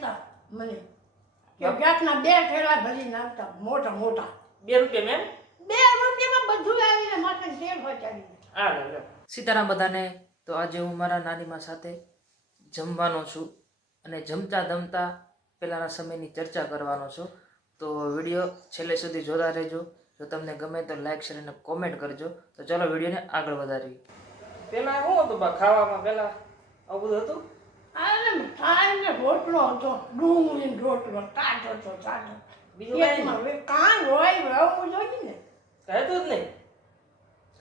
કહેતા મને કે ગાંઠના 2 ઠેલા ભરીને આવતા મોટા મોટા. 2 રૂપિયા મેમ? 2 રૂપિયામાં બધું આવીને માથે તેલ પહોંચાડીને. હા લે. સીતારામ બધાને. તો આજે હું મારા નાનીમાં સાથે જમવાનો છું અને જમતા જમતા પહેલાંના સમયની ચર્ચા કરવાનો છું. તો વિડીયો છેલ્લે સુધી જોતા રહેજો. જો તમને ગમે તો લાઈક શેર અને કોમેન્ટ કરજો. તો ચાલો વિડીયોને આગળ વધારીએ. પહેલાં શું હતું બા ખાવામાં? પહેલાં આવું બધું હતું? આને મીઠાઈને રોટલો હતો, ડુંગળીનો રોટલો, ટાઢો હતો, ટાઢો. બીજું કાંઈ નહીં? હવે કાંઈ હોય વાવવું જોઈએ ને. કાંઈ હતું જ નહીં.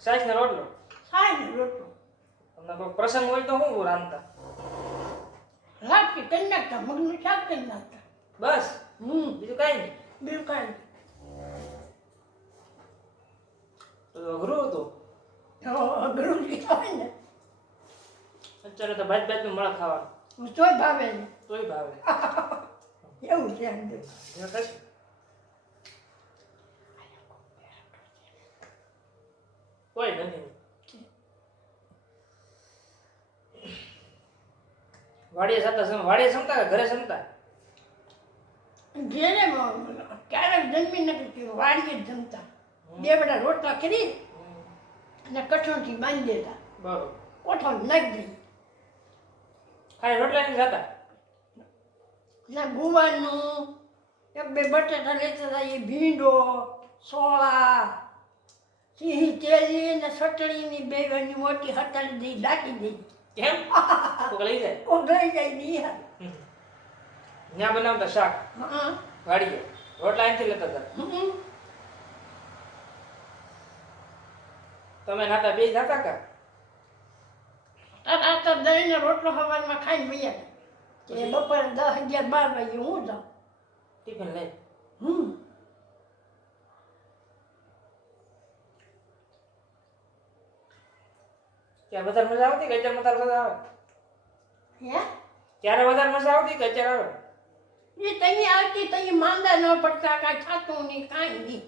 સાઈઝનો રોટલો. સાહેબ રોટલો. તમને કોઈ પ્રસંગ હોય તો શું રાંધતા? લાપસી કરી નાખતા, મગનું શાક કરી નાખતા. બસ બીજું કાંઈ નહીં? બીજું કાંઈ તો અઘરું હતું. નહીં. અઘરું કહેવાય ને. અત્યારે તો ભાત ભાતનું મળે ખાવાનું. તોય ભાવે ને. તોય ભાવે. એવું છે અંદર. એમાં કશું કોઈ નથી. વાડીએ જમતા કે ઘરે જમતા? ઘેરે ક્યારેક જમી નથી થયું, વાડીએ જ જમતા. 2 બડા રોટલા કરી અને કઠોળથી બાંધી દેતા. બરોબર. કોઠોળ નાખી દઈ. ખાલી રોટલા નહીં ખાતા? ના ગુવારનું 1-2 બટાટા લેતા હતા, એ ભીંડો, સોળા, સિંહી તેલી ને સટણીની 2 વાની મોટી હટાડી દઈ, દાટી દઈ. કેમ? કોક લઈ જાય? ઓગળી જાય નહીં. ત્યાં બનાવતા શાક હા. વાડીએ? રોટલા અહીંથી લેતા હતા? તમે નાતા બે જાતા કા? આ તો દહીંને રોટલો સવારમાં ખાઈને મૈયા કે બપોરે 10, 11, 12 વાગે હું જાઉં. ટિફિન લઈ? ક્યારે વધારે મજા આવતી કે અત્યારે વધારે મજા આવે? હે? ક્યારે વધારે મજા આવતી કે અત્યારે આવે? એ તઈ આવતી તઈ માંદા ન પડતા, કાંઈ થતું નહીં, કાંઈ નહીં.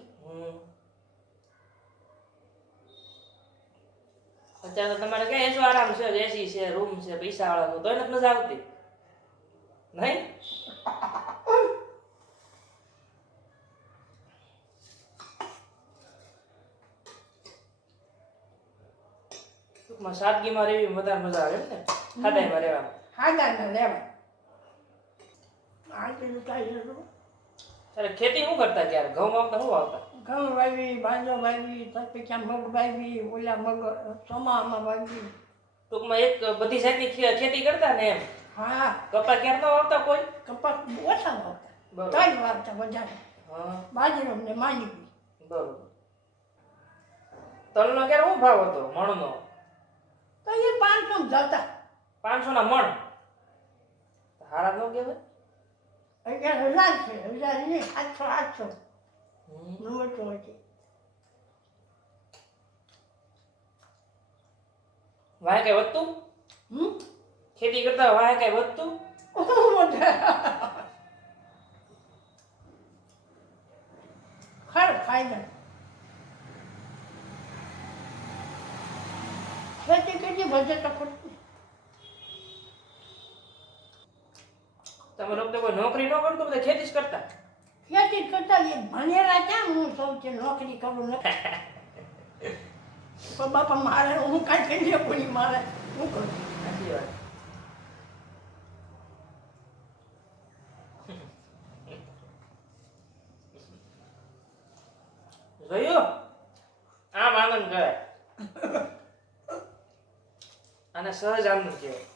અત્યારે તો તમારે ક્યાં એસો આરામ છે, એસી છે, રૂમ છે, પૈસા વાળા તો નથી મજા આવતી નહીં? ટૂંકમાં સાદગીમાં રહેવી વધારે મજા આવે એમ ને? સાદાઈમાં રહેવામાં. હાડા ન લેવાય. આજે કાંઈ હતું. ત્યારે ખેતી શું કરતા? ક્યારે ઘઉં વાવતા? શું વાવતા? ઘઉં વાવી, બાજરો વાવી, પછી મગ વાવી, ઓલા મગ ચોમામાં વાવી. ટૂંકમાં એક બધી જાતની ખેતી કરતા ને એમ? હા. કપા ક્યારે ન વાવતા કોઈ? કપાસ ઓછા વાવતા, બરોબર. તજ વાવતા વધારે. હા બાજરો ને માંડવી. બરોબર. તલનો ક્યારે શું ભાવ હતો મણનો? તો એ 500 જતા. 500 ના મણ? હારા ન કહેવાય? 1000 છે, 1000 નહીં, 700. નવસો હતી. વાય કઈ વધતું? ખેતી કરતા વાય કઈ વધતું? ખર ફાયદા. ખેતી કેટલી વધે તો ખોટું. તમે લોકો તો કોઈ નોકરી ન કરતો, બધા ખેતી જ કરતા? ખેતી કરતા એ ભણેલા ક્યાં હું સૌથી નોકરી કરું નથી. પણ બાપા મારે હું કાંઈ કરી શકું મારે શું કરું? સાચી વાત. જોયું? આમ આનંદ કહેવાય. આને સહજ આનંદ કહેવાય.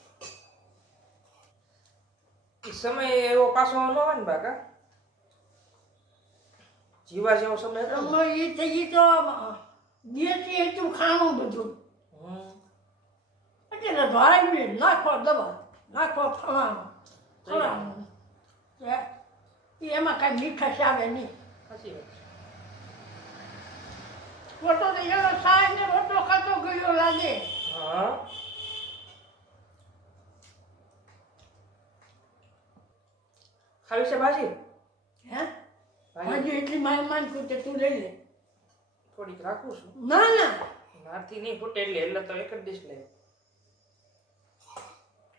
એ સમય એવો પાછો ન હોય ને બાકા? જીવા જેવો સમય હતો ને? એ તો દેશી હતું ખાણું બધું. એટલે ભાઈ નાખો દવા, નાખો ફલાણું. એમાં કાંઈ મીઠાશ આવે નહીં. સાચી વાત. ખોટો તો એનો સાય ને રોટલો ખાતો ગયો લાગે. હા. ખાવી છે ભાજી? હે? ભાજી એટલી માન ખૂટે તું લઈ લે. થોડીક રાખું છું. ના ના નાથી નહીં ફૂટે એટલે તો એક જ ડીશ લે.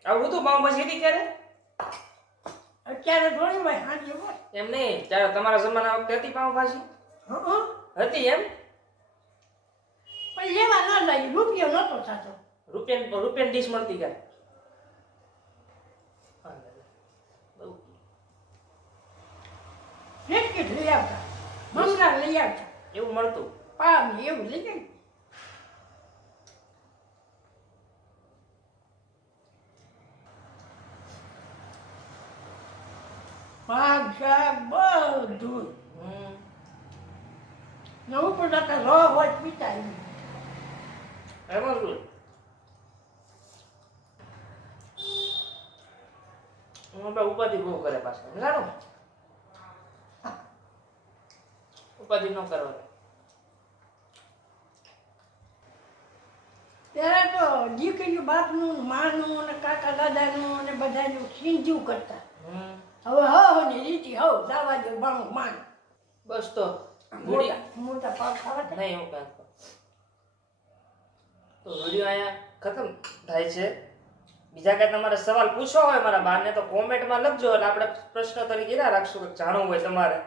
આવું હતું પાઉંભાજી હતી ક્યારે? અત્યારે થોડી હોય હાજી હોય. એમ નહીં, ત્યારે તમારા જમાના વખતે હતી પાઉંભાજી? હં? હતી એમ? પણ લેવા ના લાગી, રૂપિયો નહોતો થતો. રૂપિયાની ડીશ મળતી કાંઈ? બિસ્કિટ લઈ આવતા, મમરા લઈ આવતા, એવું મળતું? પાવ ને એવું લઈ જાય. પાક શાક બધું હમ. નવું પણ ર હોય પીતા એમ. એમાં શું? આપણે ઉપાધિ બહુ કરે પાછા, સમજાણું? ઉપાધિ ન કરવાની. ત્યારે તો દીકરીઓ બાપનું ને માનું ને કાકા દાદાનું ને બધાનું સિંધુ કરતા. હમ. હવે હવ ને રીતિ હવ દાવા દે બાણું માન. બસ તો મોટા મોટા પાક ખાવા દે. નહીં એવું કાંઈ. તો વિડીયો અહીંયા ખતમ થાય છે. બીજા કાંઈ તમારે સવાલ પૂછવો હોય મારા બાને તો કોમેન્ટમાં લખજો, એટલે આપણે પ્રશ્ન તરીકે ના રાખશું કે જાણવું હોય તમારે.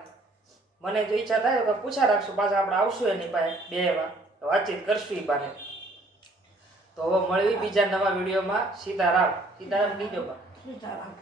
મને જો ઈચ્છા થાય તો પૂછા રાખશું, પાછા આપણે આવશું એની પાસે બે એવા તો વાતચીત કરશું એ બાને. તો હવે મળવી બીજા નવા વિડીયોમાં. સીતારામ. સીતારામ કીજો બા. સીતારામ.